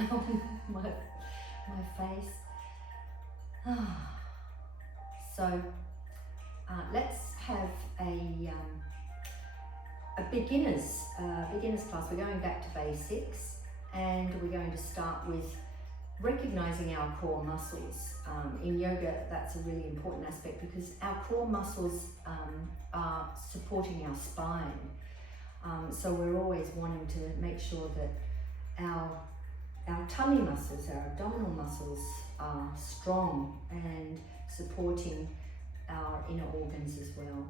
on my face. So let's have a beginner's class. We're going back to basics, and we're going to start with recognizing our core muscles. In yoga, that's a really important aspect because our core muscles are supporting our spine. So we're always wanting to make sure that our tummy muscles, our abdominal muscles are strong and supporting our inner organs as well.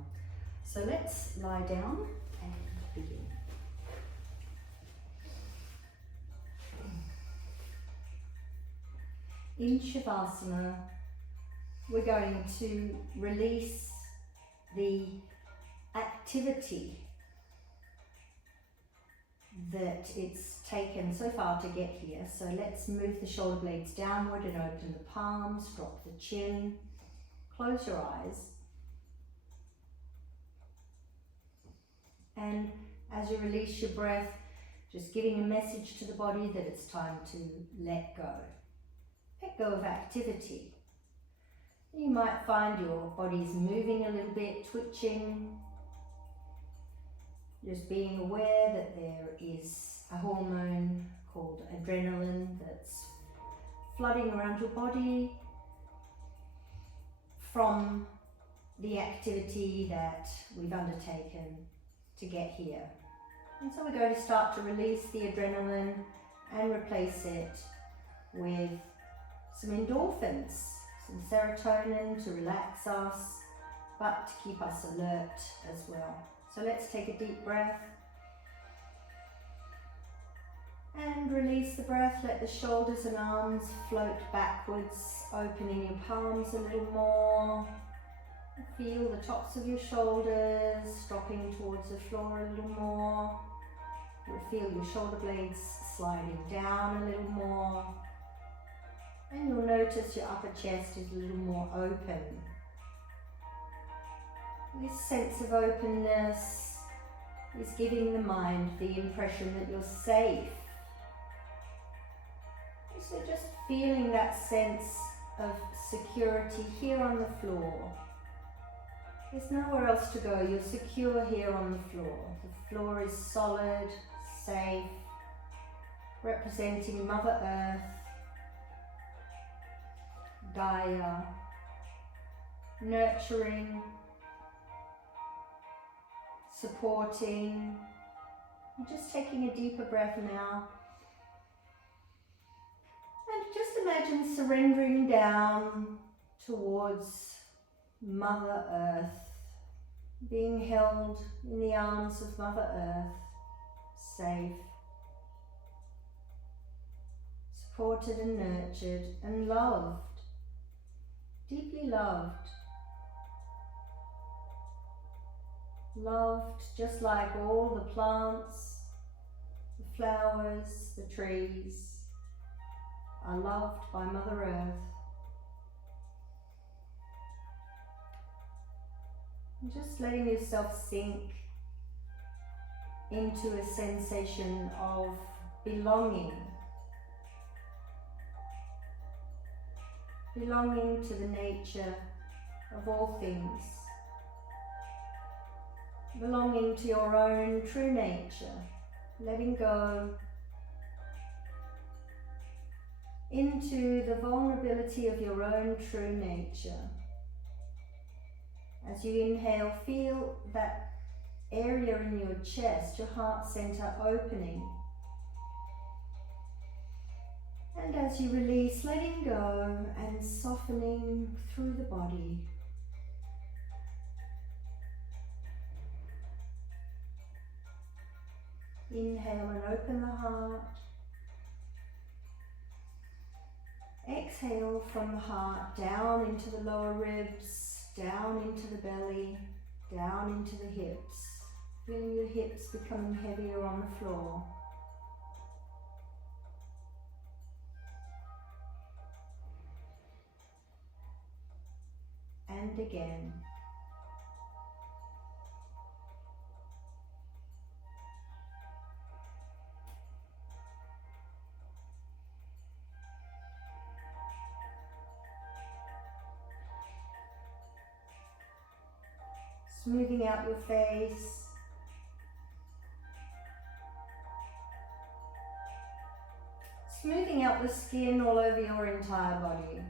So let's lie down and begin. In Shavasana, we're going to release the activity that it's taken so far to get here. So let's move the shoulder blades downward and open the palms, drop the chin, close your eyes. And as you release your breath, just giving a message to the body that it's time to let go. Let go of activity. You might find your body's moving a little bit, twitching. Just being aware that there is a hormone called adrenaline that's flooding around your body from the activity that we've undertaken to get here. And so we're going to start to release the adrenaline and replace it with some endorphins, some serotonin to relax us, but to keep us alert as well. So let's take a deep breath and release the breath. Let the shoulders and arms float backwards, opening your palms a little more. Feel the tops of your shoulders dropping towards the floor a little more. You'll feel your shoulder blades sliding down a little more. And you'll notice your upper chest is a little more open. This sense of openness is giving the mind the impression that you're safe. So just feeling that sense of security here on the floor. There's nowhere else to go. You're secure here on the floor. The floor is solid, safe, representing Mother Earth, Gaia, nurturing, supporting. And just taking a deeper breath now. And just imagine surrendering down towards Mother Earth, being held in the arms of Mother Earth, safe, supported and nurtured and loved, deeply loved. Loved just like all the plants, the flowers, the trees are loved by Mother Earth. And just letting yourself sink into a sensation of belonging. Belonging to the nature of all things. Belonging to your own true nature, letting go into the vulnerability of your own true nature. As you inhale, feel that area in your chest, your heart center opening. And as you release, letting go and softening through the body. Inhale and open the heart. Exhale from the heart down into the lower ribs, down into the belly, down into the hips. Feeling your hips becoming heavier on the floor. And again. Smoothing out your face. Smoothing out the skin all over your entire body.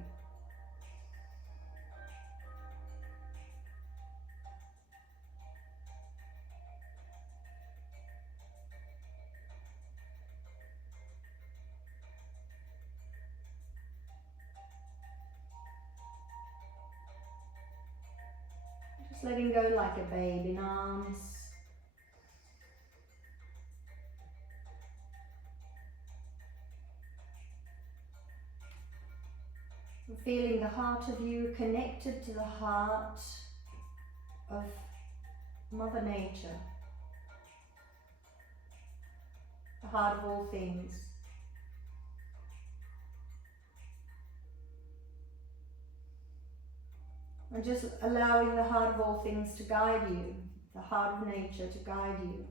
Just letting go like a babe in arms. Feeling the heart of you connected to the heart of Mother Nature, the heart of all things. And just allowing the heart of all things to guide you, the heart of nature to guide you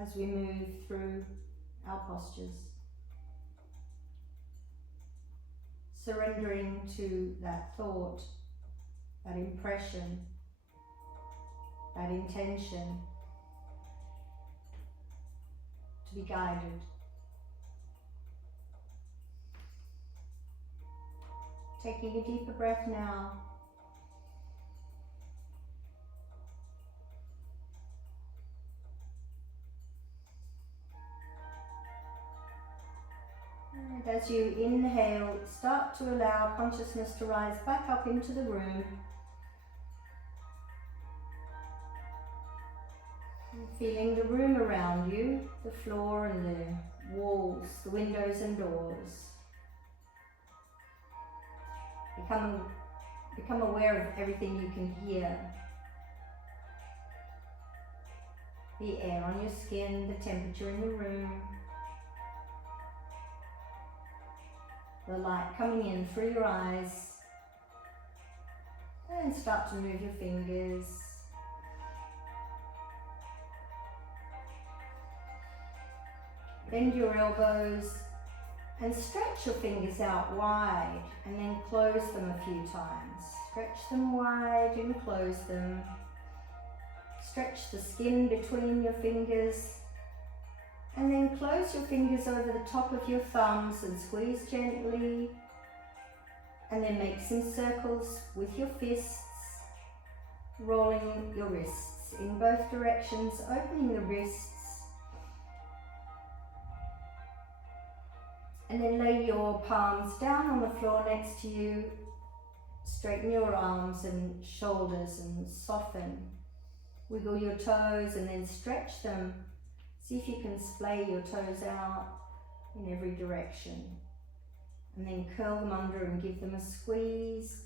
as we move through our postures. Surrendering to that thought, that impression, that intention to be guided. Taking a deeper breath now. And as you inhale, start to allow consciousness to rise back up into the room. Feeling the room around you, the floor and the walls, the windows and doors. Become aware of everything you can hear. The air on your skin, the temperature in the room. The light coming in through your eyes, and start to move your fingers. Bend your elbows and stretch your fingers out wide and then close them a few times. Stretch them wide and close them. Stretch the skin between your fingers. And then close your fingers over the top of your thumbs and squeeze gently. And then make some circles with your fists, rolling your wrists in both directions, opening the wrists. And then lay your palms down on the floor next to you. Straighten your arms and shoulders and soften. Wiggle your toes and then stretch them. See if you can splay your toes out in every direction. And then curl them under and give them a squeeze.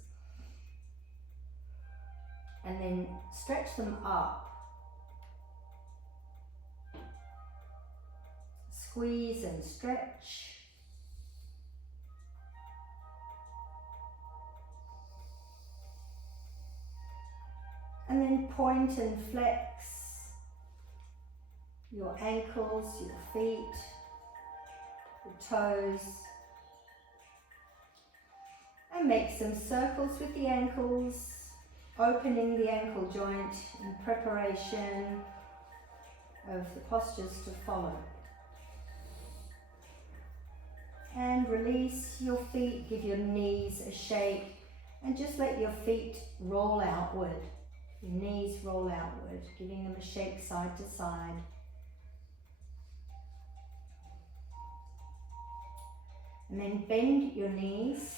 And then stretch them up. Squeeze and stretch. And then point and flex your ankles, your feet, your toes. And make some circles with the ankles, opening the ankle joint in preparation of the postures to follow. And release your feet, give your knees a shake, and just let your feet roll outward. Your knees roll outward, giving them a shake side to side. And then bend your knees,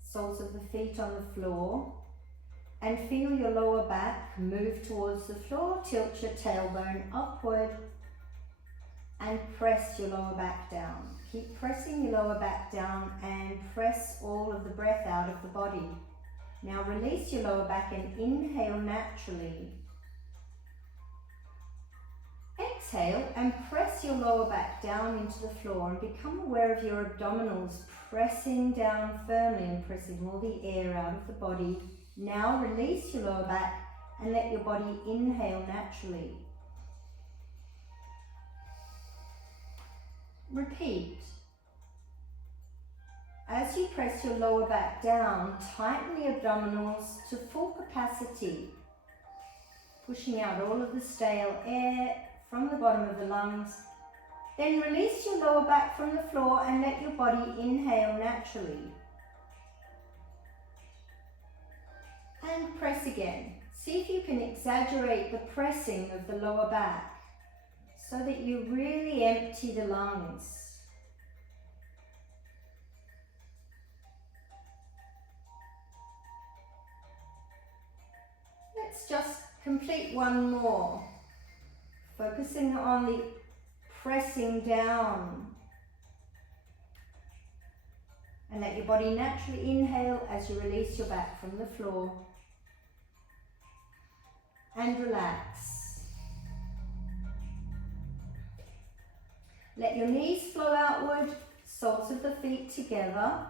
soles of the feet on the floor, and feel your lower back move towards the floor. Tilt your tailbone upward and press your lower back down. Keep pressing your lower back down and press all of the breath out of the body. Now release your lower back and inhale naturally. Exhale and press your lower back down into the floor and become aware of your abdominals pressing down firmly and pressing all the air out of the body. Now release your lower back and let your body inhale naturally. Repeat. As you press your lower back down, tighten the abdominals to full capacity, pushing out all of the stale air from the bottom of the lungs. Then release your lower back from the floor and let your body inhale naturally. And press again. See if you can exaggerate the pressing of the lower back so that you really empty the lungs. Let's just complete one more, focusing on the pressing down. And let your body naturally inhale as you release your back from the floor. And relax. Let your knees flow outward, soles of the feet together,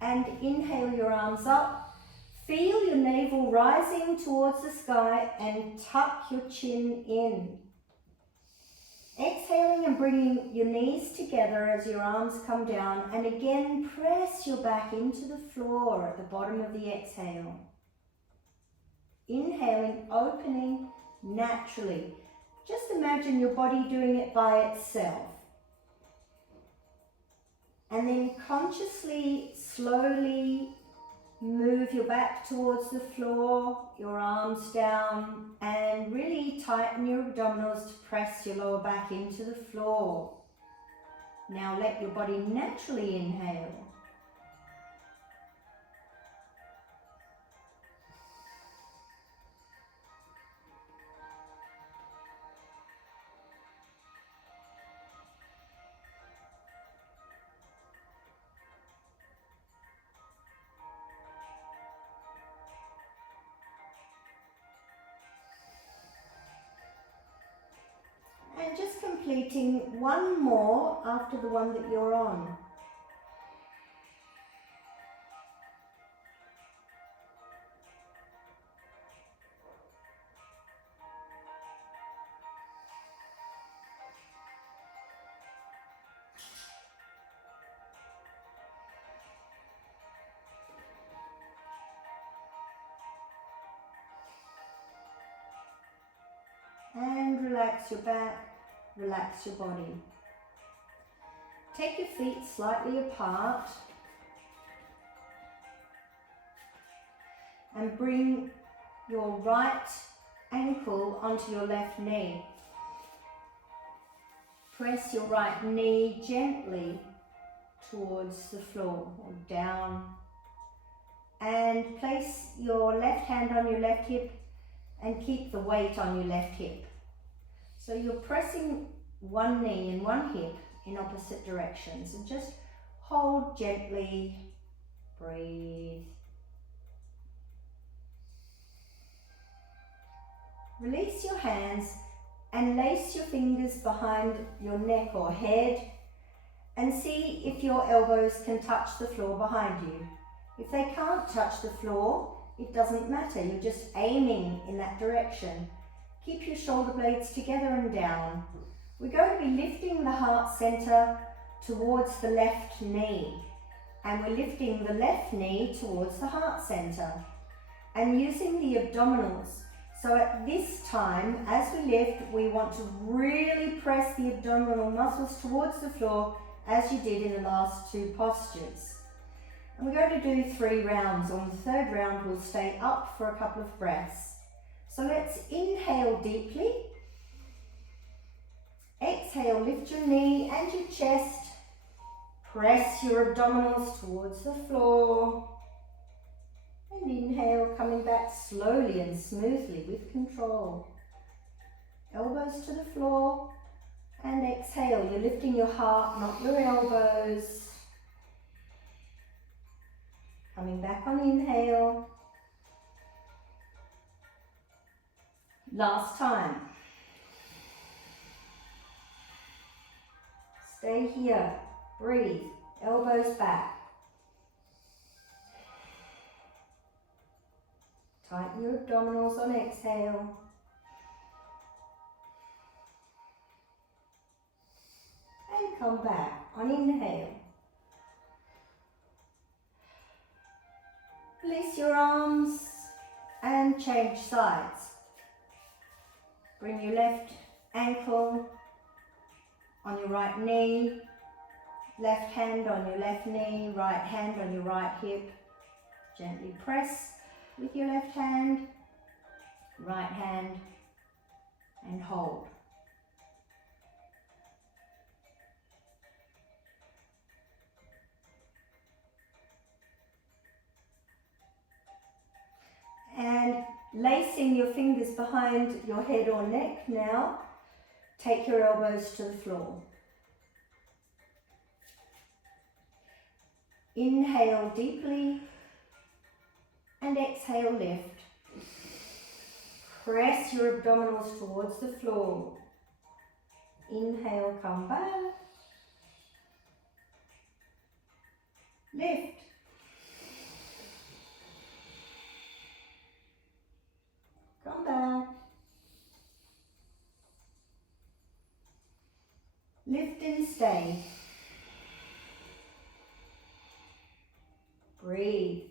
and inhale your arms up. Feel your navel rising towards the sky and tuck your chin in. Exhaling and bringing your knees together as your arms come down, and again press your back into the floor at the bottom of the exhale. Inhaling, opening naturally. Just imagine your body doing it by itself. And then consciously, slowly move your back towards the floor, your arms down, and really tighten your abdominals to press your lower back into the floor. Now let your body naturally inhale. And just completing one more after the one that you're on. And relax your back, relax your body. Take your feet slightly apart and bring your right ankle onto your left knee. Press your right knee gently towards the floor or down, and place your left hand on your left hip and keep the weight on your left hip. So you're pressing one knee and one hip in opposite directions, and just hold gently, breathe. Release your hands and lace your fingers behind your neck or head, and see if your elbows can touch the floor behind you. If they can't touch the floor, it doesn't matter, you're just aiming in that direction. Keep your shoulder blades together and down. We're going to be lifting the heart center towards the left knee, and we're lifting the left knee towards the heart center and using the abdominals. So at this time, as we lift, we want to really press the abdominal muscles towards the floor as you did in the last two postures. And we're going to do 3 rounds. On the 3rd round, we'll stay up for a couple of breaths. So let's inhale deeply. Exhale, lift your knee and your chest. Press your abdominals towards the floor. And inhale, coming back slowly and smoothly with control. Elbows to the floor. And exhale, you're lifting your heart, not your elbows. Coming back on inhale. Last time. Stay here. Breathe. Elbows back. Tighten your abdominals on exhale. And come back on inhale. Release your arms and change sides. Bring your left ankle on your right knee, left hand on your left knee, right hand on your right hip. Gently press with your left hand, right hand, and hold. And lacing your fingers behind your head or neck now, take your elbows to the floor. Inhale deeply and exhale, lift. Press your abdominals towards the floor. Inhale, come back. Lift. Come back. Lift and stay. Breathe.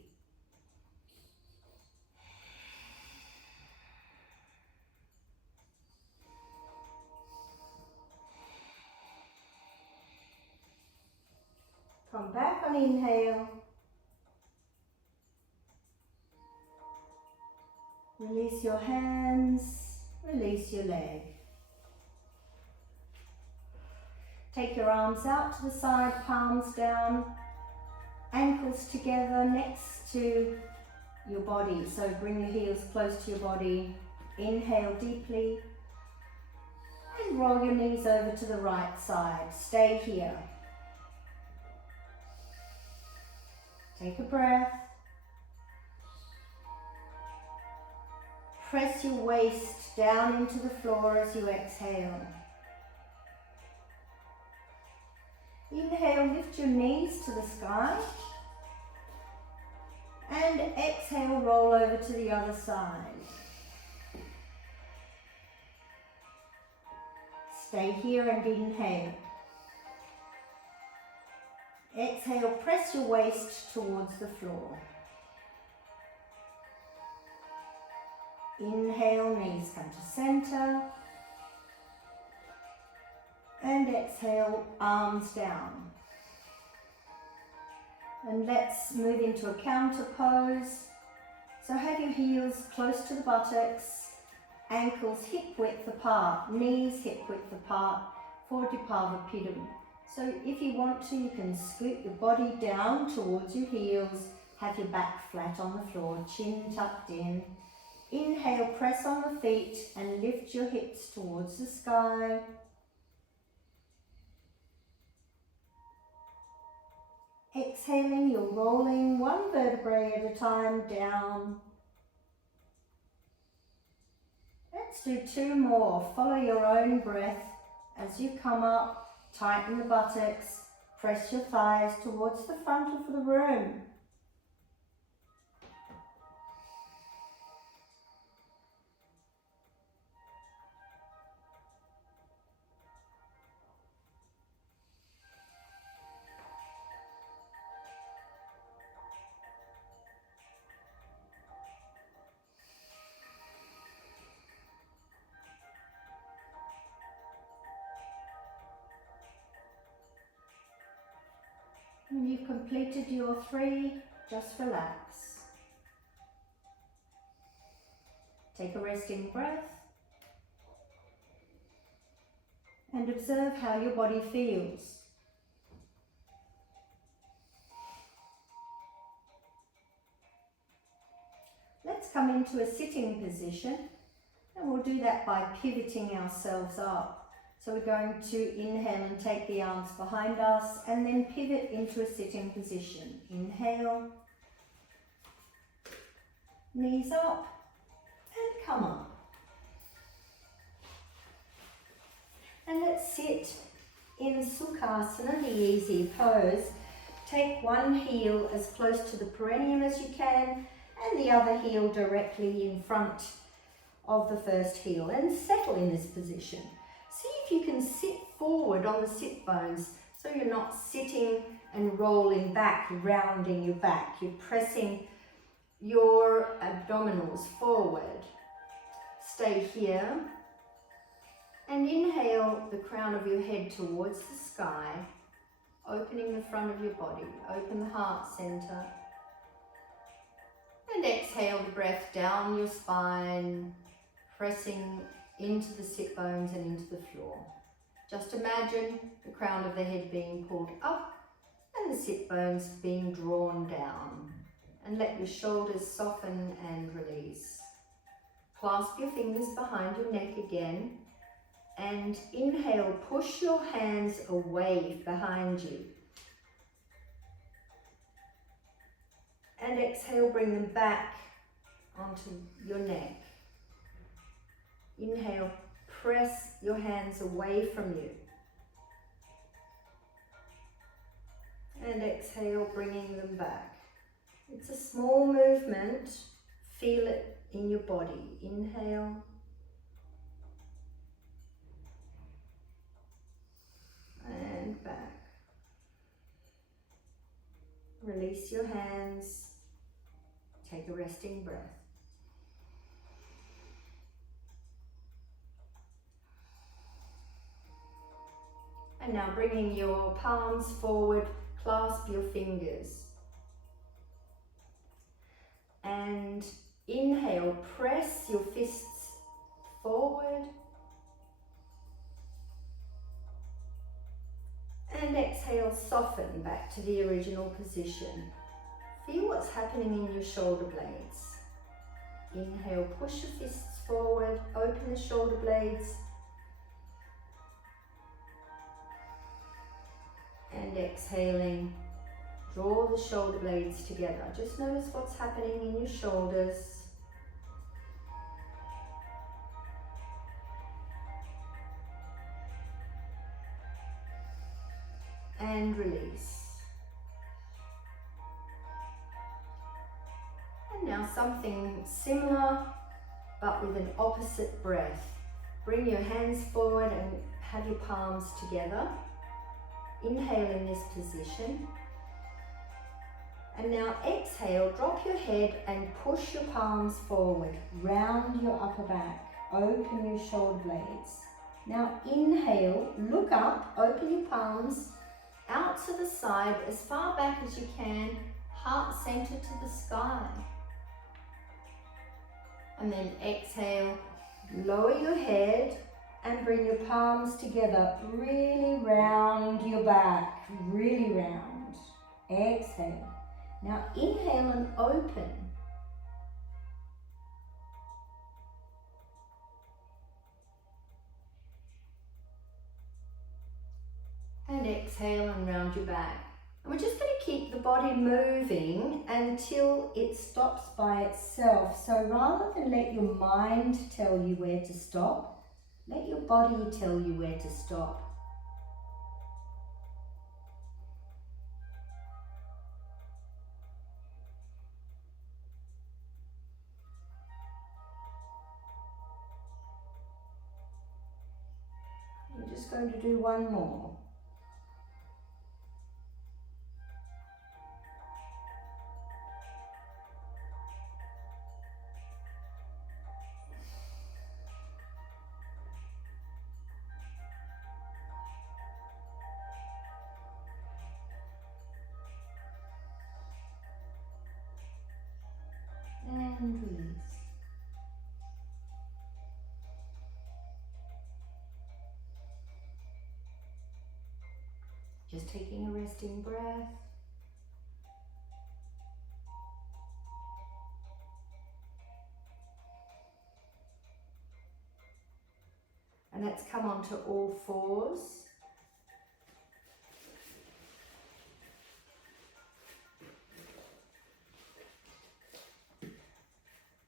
Come back on inhale. Release your hands, release your leg. Take your arms out to the side, palms down, ankles together next to your body. So bring your heels close to your body. Inhale deeply and roll your knees over to the right side. Stay here. Take a breath. Press your waist down into the floor as you exhale. Inhale, lift your knees to the sky. And exhale, roll over to the other side. Stay here and inhale. Exhale, press your waist towards the floor. Inhale, knees come to center. And exhale, arms down. And let's move into a counter pose. So have your heels close to the buttocks, ankles hip width apart, knees hip width apart for Dipavapidam. So if you want to, you can scoot your body down towards your heels, have your back flat on the floor, chin tucked in. Inhale, press on the feet and lift your hips towards the sky. Exhaling, you're rolling one vertebrae at a time down. Let's do 2 more. Follow your own breath as you come up. Tighten the buttocks, press your thighs towards the front of the room. When you've completed your 3, just relax. Take a resting breath and observe how your body feels. Let's come into a sitting position, and we'll do that by pivoting ourselves up. So we're going to inhale and take the arms behind us and then pivot into a sitting position. Inhale, knees up and come up. And let's sit in Sukhasana, the easy pose. Take one heel as close to the perineum as you can and the other heel directly in front of the first heel and settle in this position. See if you can sit forward on the sit bones so you're not sitting and rolling back, rounding your back. You're pressing your abdominals forward. Stay here. And inhale the crown of your head towards the sky, opening the front of your body. Open the heart center. And exhale the breath down your spine, pressing into the sit bones and into the floor. Just imagine the crown of the head being pulled up and the sit bones being drawn down. And let your shoulders soften and release. Clasp your fingers behind your neck again. And inhale, push your hands away behind you. And exhale, bring them back onto your neck. Inhale, press your hands away from you. And exhale, bringing them back. It's a small movement. Feel it in your body. Inhale. And back. Release your hands. Take a resting breath. And now bringing your palms forward, clasp your fingers. And inhale, press your fists forward. And exhale, soften back to the original position. Feel what's happening in your shoulder blades. Inhale, push your fists forward, open the shoulder blades. And exhaling, draw the shoulder blades together. Just notice what's happening in your shoulders. And release. And now something similar, but with an opposite breath. Bring your hands forward and have your palms together. Inhale in this position. And now exhale, drop your head and push your palms forward. Round your upper back. Open your shoulder blades. Now inhale, look up, open your palms out to the side as far back as you can, heart center to the sky. And then exhale, lower your head and bring your palms together, really round your back, really round. Exhale. Now inhale and open. And exhale and round your back. And we're just going to keep the body moving until it stops by itself. So rather than let your mind tell you where to stop, let your body tell you where to stop. I'm just going to do one more. And release. Just taking a resting breath. And let's come onto all fours.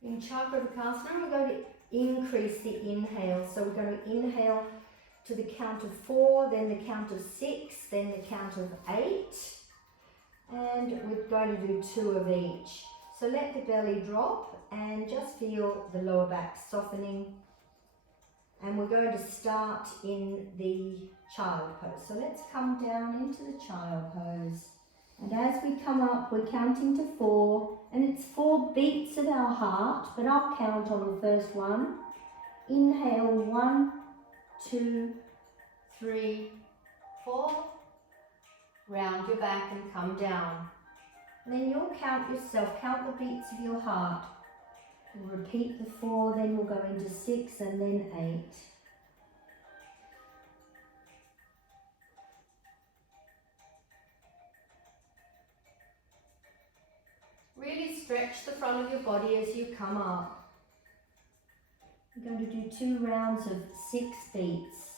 In Chakravarkasana, we're going to increase the inhale. So we're going to inhale to the count of 4, then the count of 6, then the count of 8. And we're going to do 2 of each. So let the belly drop and just feel the lower back softening. And we're going to start in the child pose. So let's come down into the child pose. And as we come up, we're counting to 4. and it's 4 beats of our heart, but I'll count on the first one. Inhale, 1, 2, 3, 4. Round your back and come down. And then you'll count yourself, count the beats of your heart. We'll repeat the 4, then we'll go into 6 and then 8. Really stretch the front of your body as you come up. We're going to do 2 rounds of 6 beats.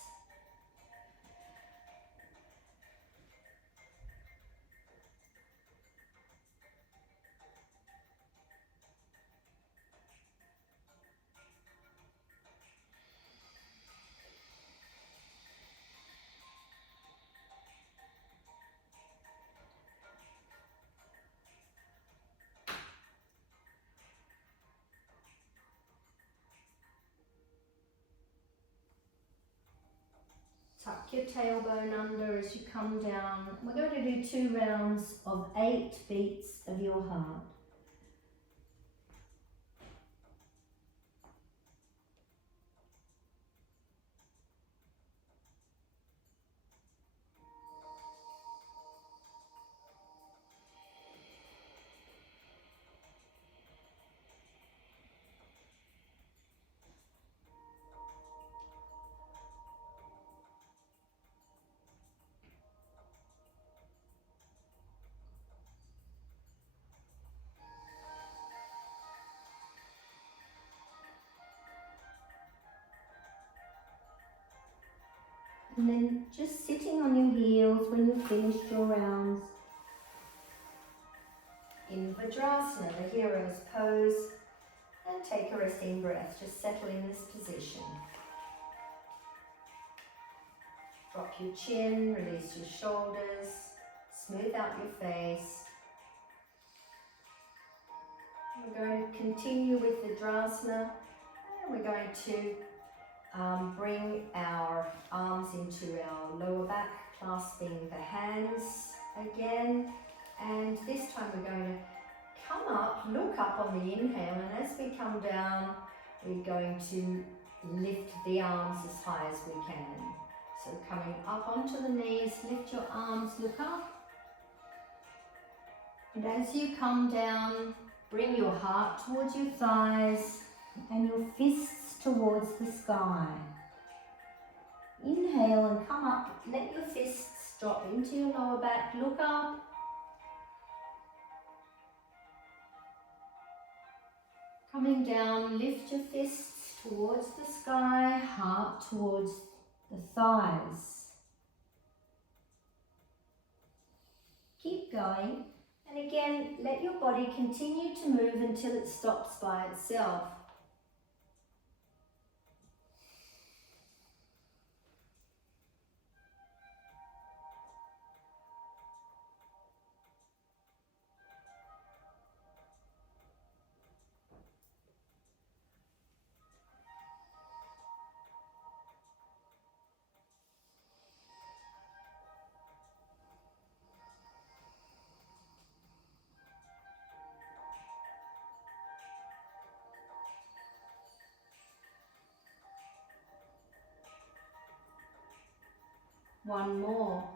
Tuck your tailbone under as you come down. We're going to do 2 rounds of 8 beats of your heart. And then just sitting on your heels when you've finished your rounds. In Vajrasana, the hero's pose, and take a resting breath. Just settle in this position. Drop your chin, release your shoulders, smooth out your face. We're going to continue with the Vajrasana, and we're going to bring our arms into our lower back, clasping the hands again. And this time we're going to come up, look up on the inhale, and as we come down, we're going to lift the arms as high as we can. So coming up onto the knees, lift your arms, look up. And as you come down, bring your heart towards your thighs and your fists towards the sky. Inhale and come up, let your fists drop into your lower back, look up. Coming down, lift your fists towards the sky, heart towards the thighs. Keep going, and again, let your body continue to move until it stops by itself. One more.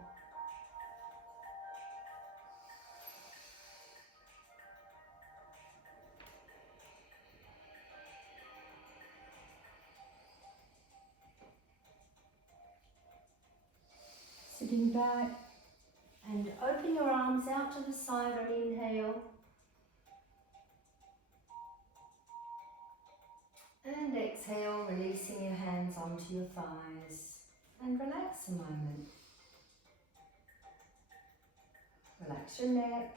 Sitting back and open your arms out to the side on inhale. And exhale, releasing your hands onto your thighs. And relax a moment. Relax your neck.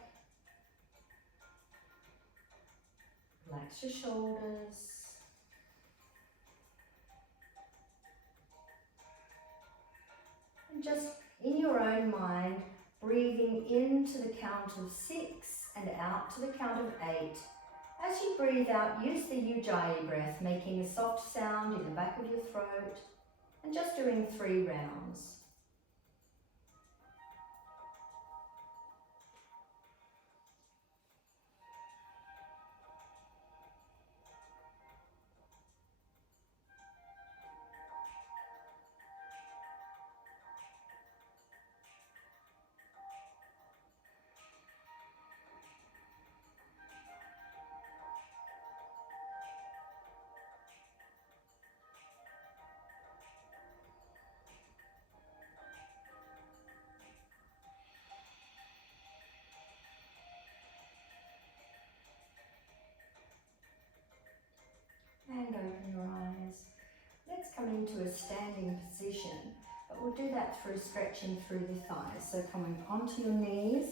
Relax your shoulders. And just in your own mind, breathing into the count of 6 and out to the count of 8. As you breathe out, use the Ujjayi breath, making a soft sound in the back of your throat, and just doing 3 rounds. come into a standing position, but we'll do that through stretching through the thighs. So coming onto your knees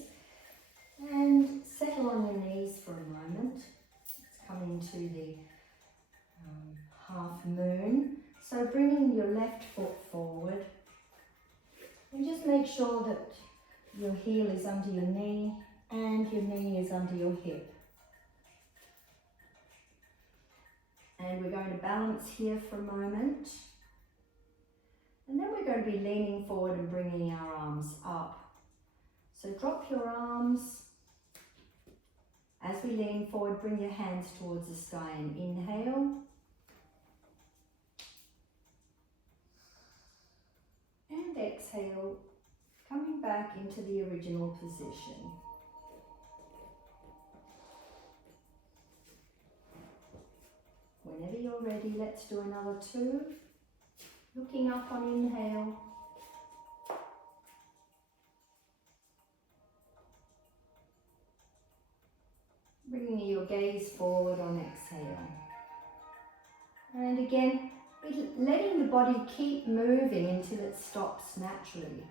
and settle on your knees for a moment. Let's come into the half moon. So bringing your left foot forward and just make sure that your heel is under your knee and your knee is under your hip. And we're going to balance here for a moment. And then we're going to be leaning forward and bringing our arms up. So drop your arms. As we lean forward, bring your hands towards the sky and inhale. And exhale, coming back into the original position. Whenever you're ready, let's do another 2. Looking up on inhale. Bringing your gaze forward on exhale. And again, letting the body keep moving until it stops naturally.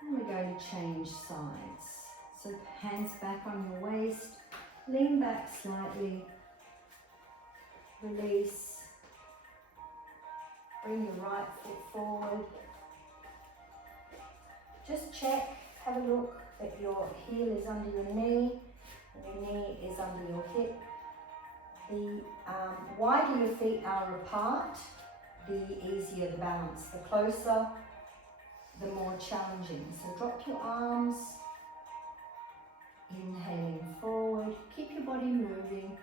And we're going to change sides. So hands back on your waist, lean back slightly, release, bring your right foot forward. Just check, have a look that your heel is under your knee and your knee is under your hip. The wider your feet are apart, the easier the balance. The closer, the more challenging. So drop your arms, inhaling forward, keep your body moving.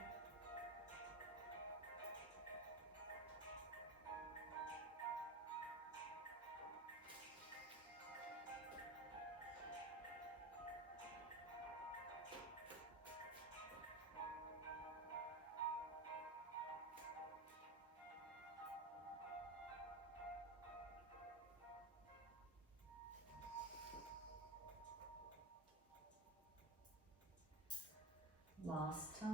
Last time.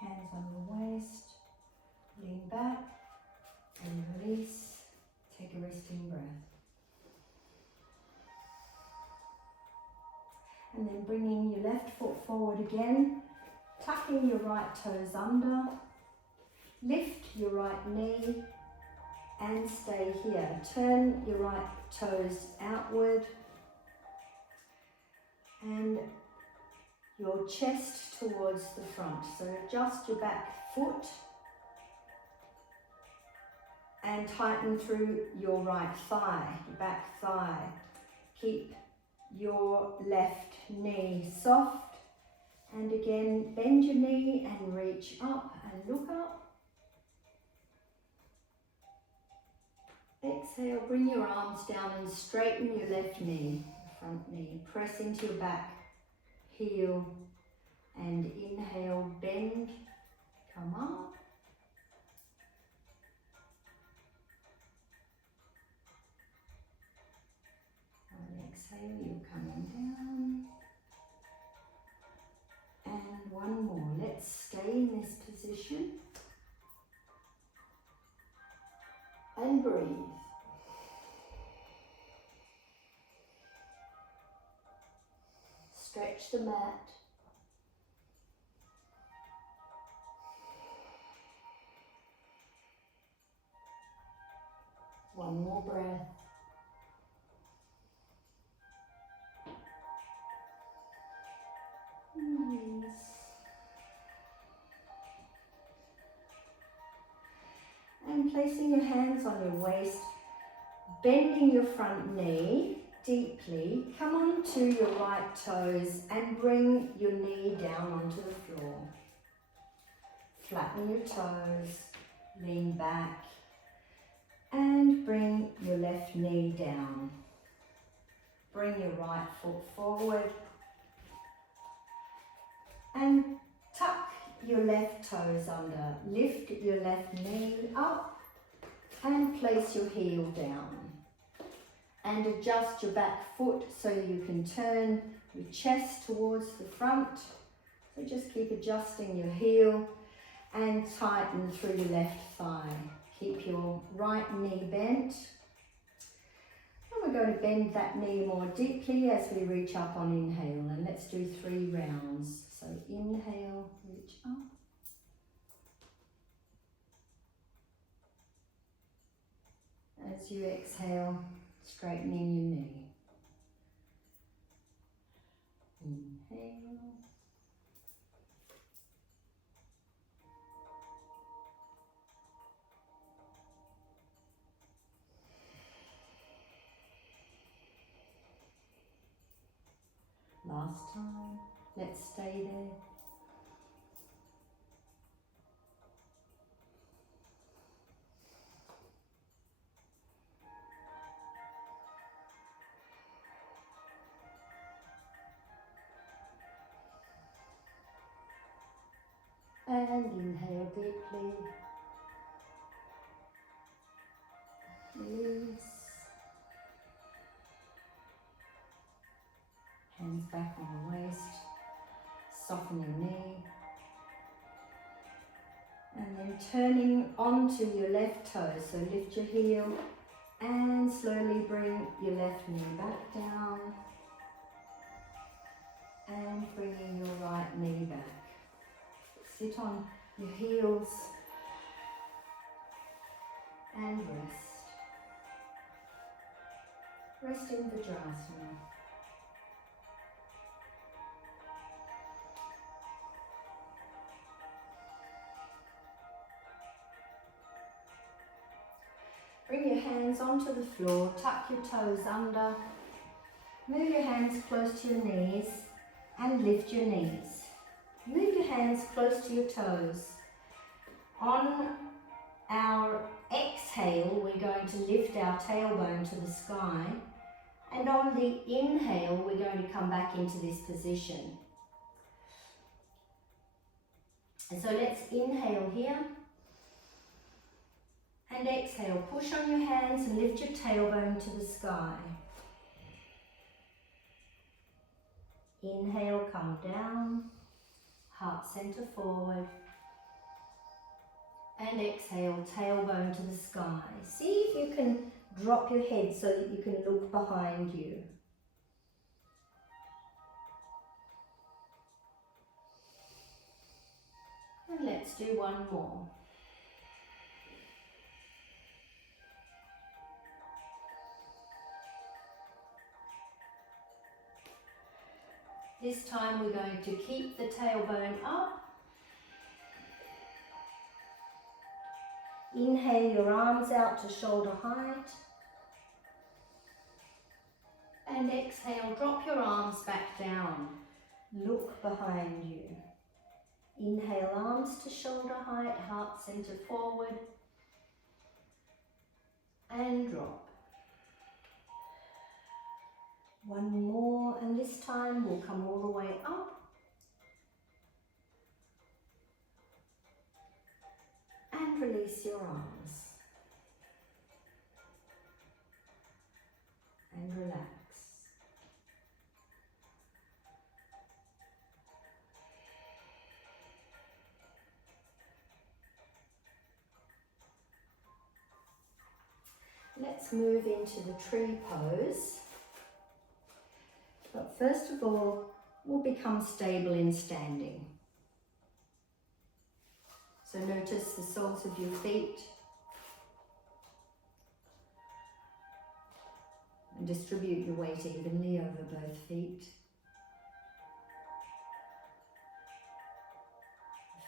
Hands on your waist, lean back and release. Take a resting breath. And then bringing your left foot forward again, tucking your right toes under, lift your right knee and stay here. Turn your right toes outward and your chest towards the front. So adjust your back foot and tighten through your right thigh, your back thigh. Keep your left knee soft. And again, bend your knee and reach up and look up. Exhale, bring your arms down and straighten your left knee, front knee. Press into your back heel and inhale, bend, come up. And exhale, you're coming down. And one more. Let's stay in this position and breathe. Stretch the mat. One more breath. Release. And placing your hands on your waist, bending your front knee deeply, come onto your right toes and bring your knee down onto the floor. Flatten your toes, lean back and bring your left knee down. bring your right foot forward and tuck your left toes under. Lift your left knee up and place your heel down. And adjust your back foot so you can turn your chest towards the front. So just keep adjusting your heel and tighten through your left thigh. Keep your right knee bent. And we're going to bend that knee more deeply as we reach up on inhale. And let's do 3 rounds. So inhale, reach up. As you exhale, straightening your knee. Inhale. Last time. Let's stay there. And inhale deeply. Release. Hands back on the waist. Soften your knee. And then turning onto your left toe. So lift your heel and slowly bring your left knee back down. And bringing your right knee back. Sit on your heels and rest. Rest in Vajrasana. Bring your hands onto the floor, tuck your toes under, move your hands close to your knees and lift your knees. Move your hands close to your toes. On our exhale, we're going to lift our tailbone to the sky. And on the inhale, we're going to come back into this position. And so let's inhale here. And exhale, push on your hands and lift your tailbone to the sky. Inhale, come down. Heart center forward. And exhale, tailbone to the sky. See if you can drop your head so that you can look behind you. And let's do one more. This time we're going to keep the tailbone up. Inhale your arms out to shoulder height. And exhale, drop your arms back down. Look behind you. Inhale, arms to shoulder height, heart center forward. And drop. One more, and this time we'll come all the way up. And release your arms. And relax. Let's move into the tree pose. But first of all, we'll become stable in standing. So notice the soles of your feet. And distribute your weight evenly over both feet.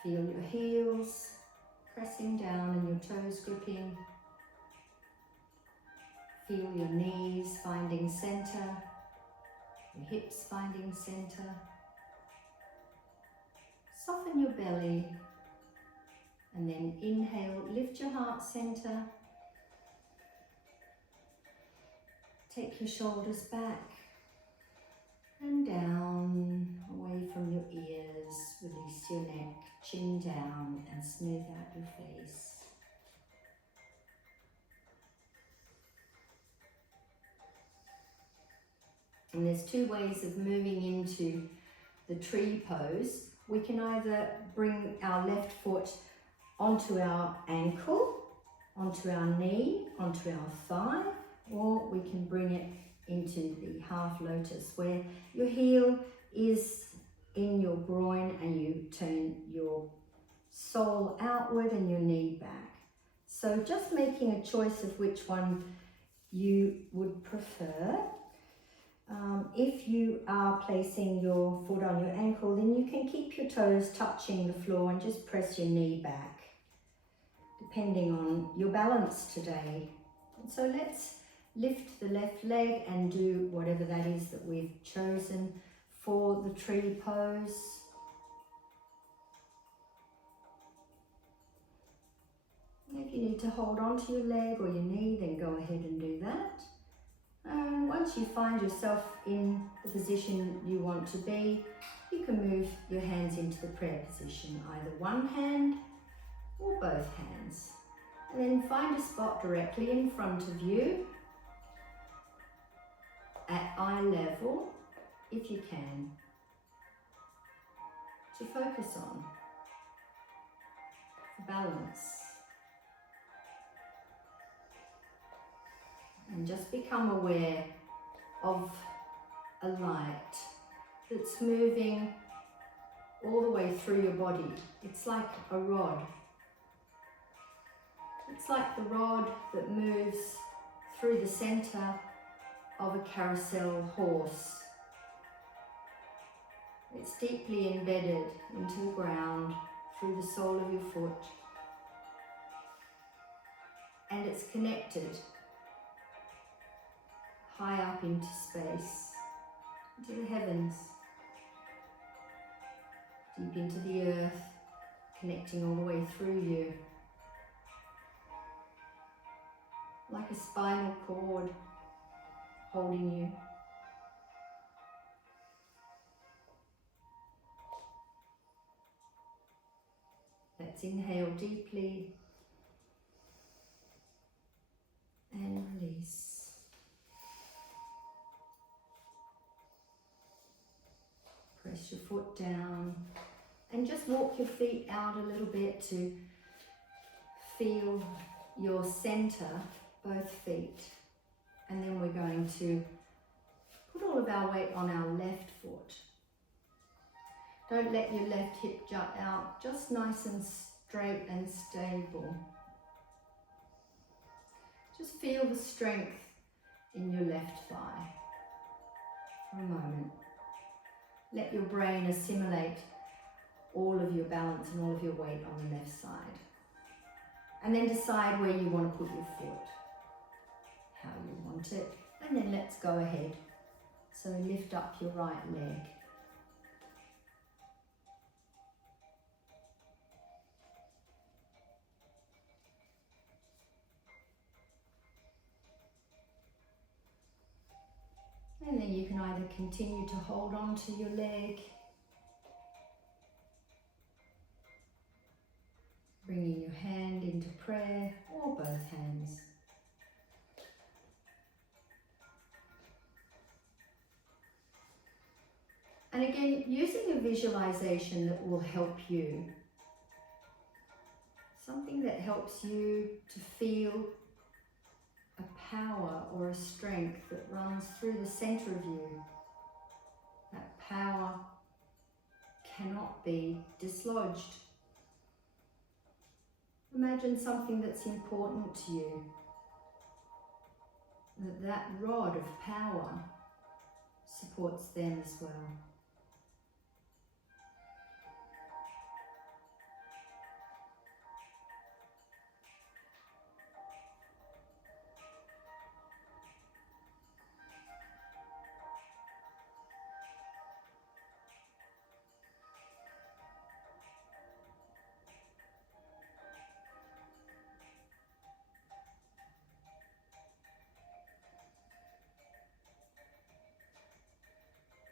Feel your heels pressing down and your toes gripping. Feel your knees finding center. Your hips finding center. Soften your belly. And then inhale, lift your heart center. Take your shoulders back. And down, away from your ears, release your neck, chin down and smooth out your face. And there's two ways of moving into the tree pose. We can either bring our left foot onto our ankle, onto our knee, onto our thigh, or we can bring it into the half lotus where your heel is in your groin and you turn your sole outward and your knee back. So just making a choice of which one you would prefer. If you are placing your foot on your ankle, then you can keep your toes touching the floor and just press your knee back, depending on your balance today. And so let's lift the left leg and do whatever that is that we've chosen for the tree pose. If you need to hold on to your leg or your knee, then go ahead and do that. And once you find yourself in the position you want to be, you can move your hands into the prayer position, either one hand or both hands. And then find a spot directly in front of you at eye level, if you can, to focus on for balance. And just become aware of a light that's moving all the way through your body. It's like a rod. It's like the rod that moves through the center of a carousel horse. It's deeply embedded into the ground through the sole of your foot, and it's connected high up into space, into the heavens, deep into the earth, connecting all the way through you, like a spinal cord holding you. Let's inhale deeply and release. Press your foot down and just walk your feet out a little bit to feel your center, both feet. And then we're going to put all of our weight on our left foot. Don't let your left hip jut out, just nice and straight and stable. Just feel the strength in your left thigh for a moment. Let your brain assimilate all of your balance and all of your weight on the left side. And then decide where you want to put your foot, how you want it. And then let's go ahead. So lift up your right leg. And then you can either continue to hold on to your leg, bringing your hand into prayer, or both hands. And again, using a visualization that will help you. Something that helps you to feel a power or a strength that runs through the center of you. That power cannot be dislodged. Imagine something that's important to you. That rod of power supports them as well.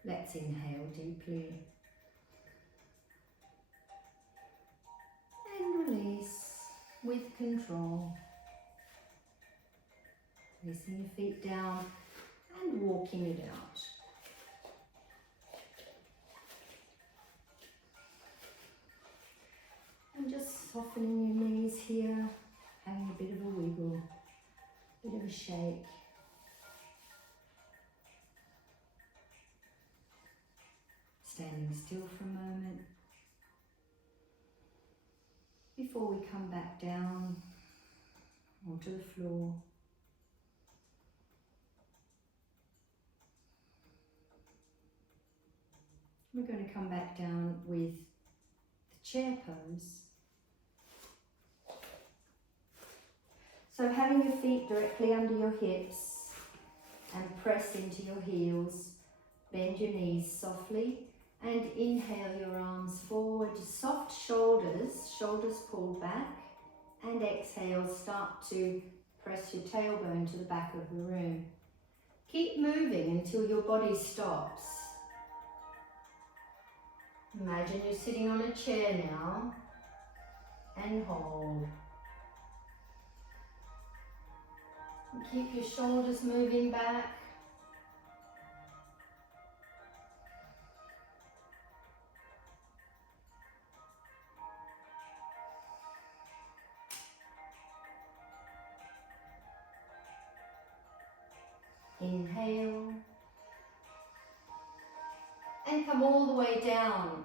Let Let's inhale deeply. And release with control. Placing your feet down and walking it out. And just softening your knees here, having a bit of a wiggle, a bit of a shake. Standing still for a moment before we come back down onto the floor. We're going to come back down with the chair pose. So having your feet directly under your hips and press into your heels, bend your knees softly and inhale your arms forward, soft shoulders, shoulders pulled back, and exhale, start to press your tailbone to the back of the room. Keep moving until your body stops. Imagine you're sitting on a chair now and hold. And keep your shoulders moving back. Inhale. And come all the way down.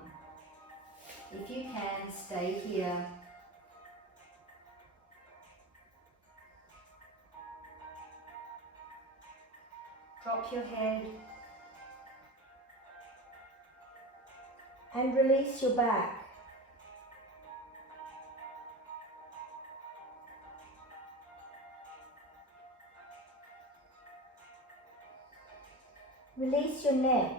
If you can, stay here. Drop your head. And release your back. Release your neck.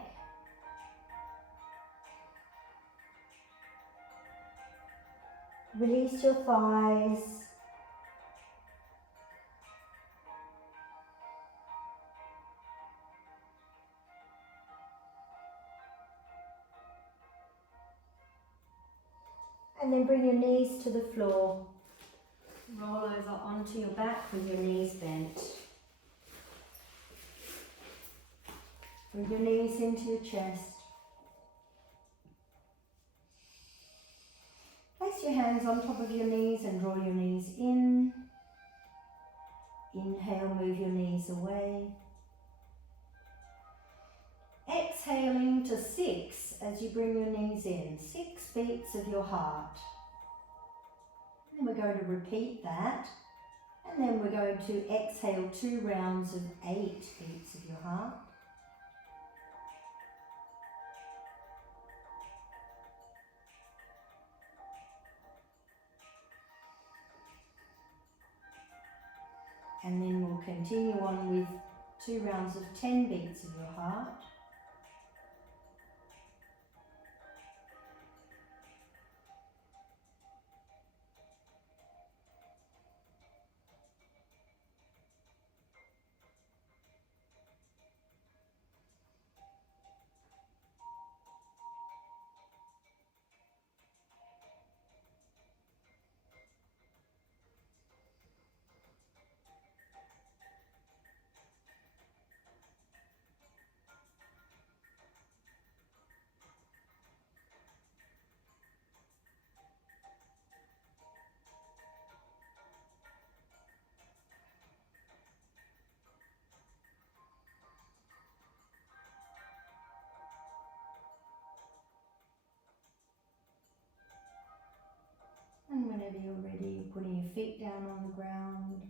Release your thighs. And then bring your knees to the floor. Roll over onto your back with your knees bent. Bring your knees into your chest. Place your hands on top of your knees and draw your knees in. Inhale, move your knees away. Exhaling to 6 as you bring your knees in. 6 beats of your heart. And we're going to repeat that. And then we're going to exhale 2 rounds of 8 beats of your heart. And then we'll continue on with 2 rounds of 10 beats of your heart. And whenever you're ready, you're putting your feet down on the ground.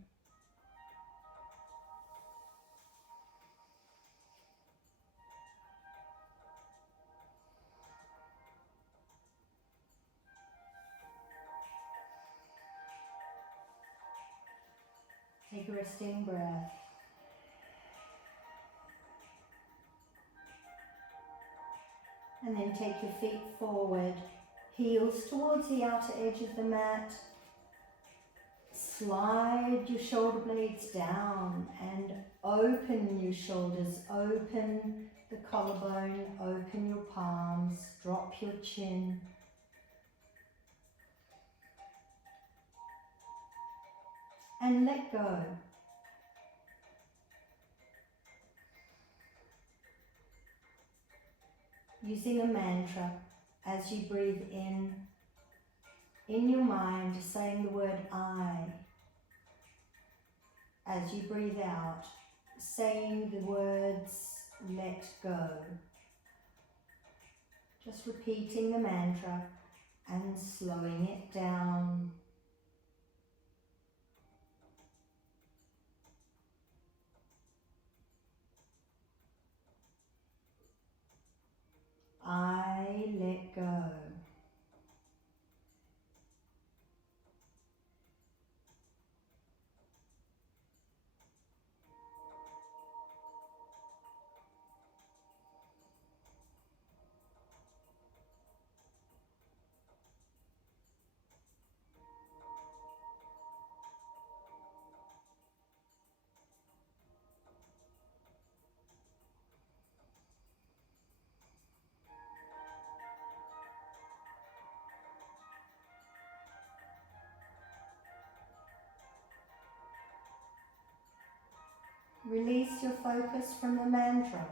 Take a resting breath. And then take your feet forward, heels towards the outer edge of the mat. Slide your shoulder blades down and open your shoulders, open the collarbone, open your palms, drop your chin. And let go. Using a mantra as you breathe in your mind, saying the word I. As you breathe out, saying the words let go. Just repeating the mantra and slowing it down. I let go. Release your focus from the mantra.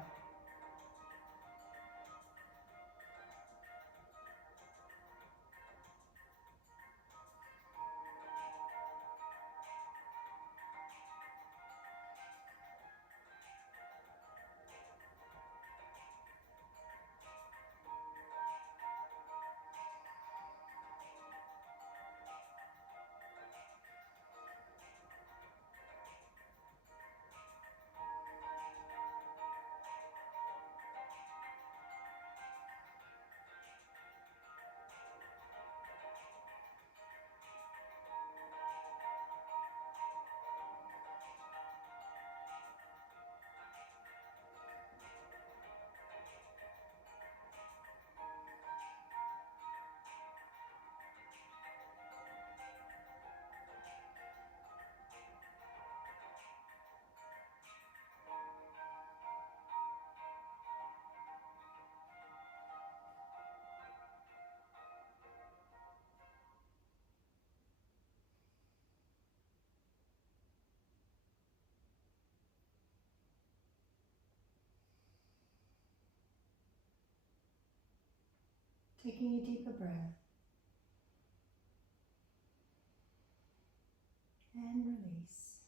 Taking a deeper breath. And release.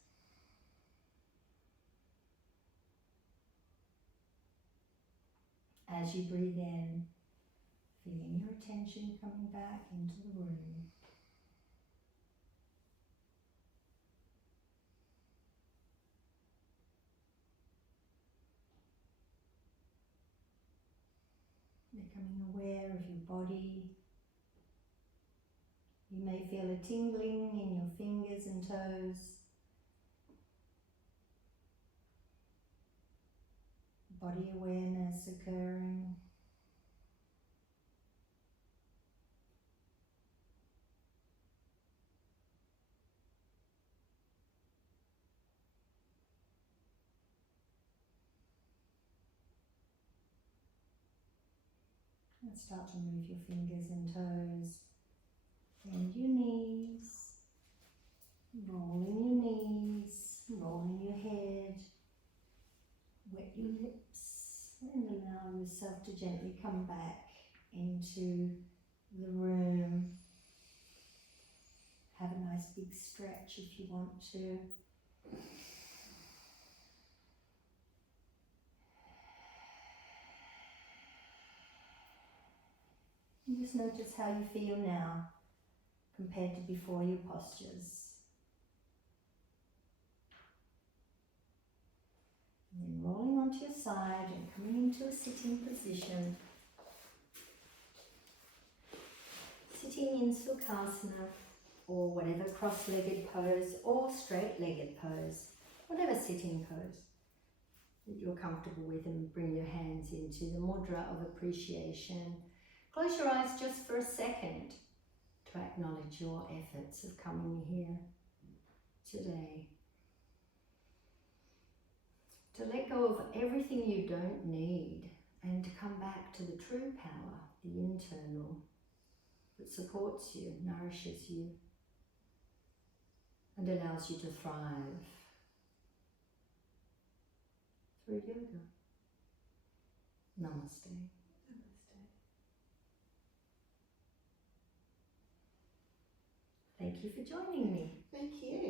As you breathe in, feeling your attention coming back into the room. Becoming aware of your body. You may feel a tingling in your fingers and toes. Body awareness occurring. And start to move your fingers and toes. Bend your knees. Rolling your knees. Rolling your head. Wet your lips. And allow yourself to gently come back into the room. Have a nice big stretch if you want to. And just notice how you feel now compared to before your postures. And then rolling onto your side and coming into a sitting position. Sitting in Sukhasana or whatever cross-legged pose or straight-legged pose, whatever sitting pose that you're comfortable with, and bring your hands into the mudra of appreciation. Close your eyes just for a second to acknowledge your efforts of coming here today To let go of everything you don't need and to come back to the true power, the internal, that supports you, nourishes you, and allows you to thrive through yoga. Namaste. Namaste. Thank you for joining me. Thank you.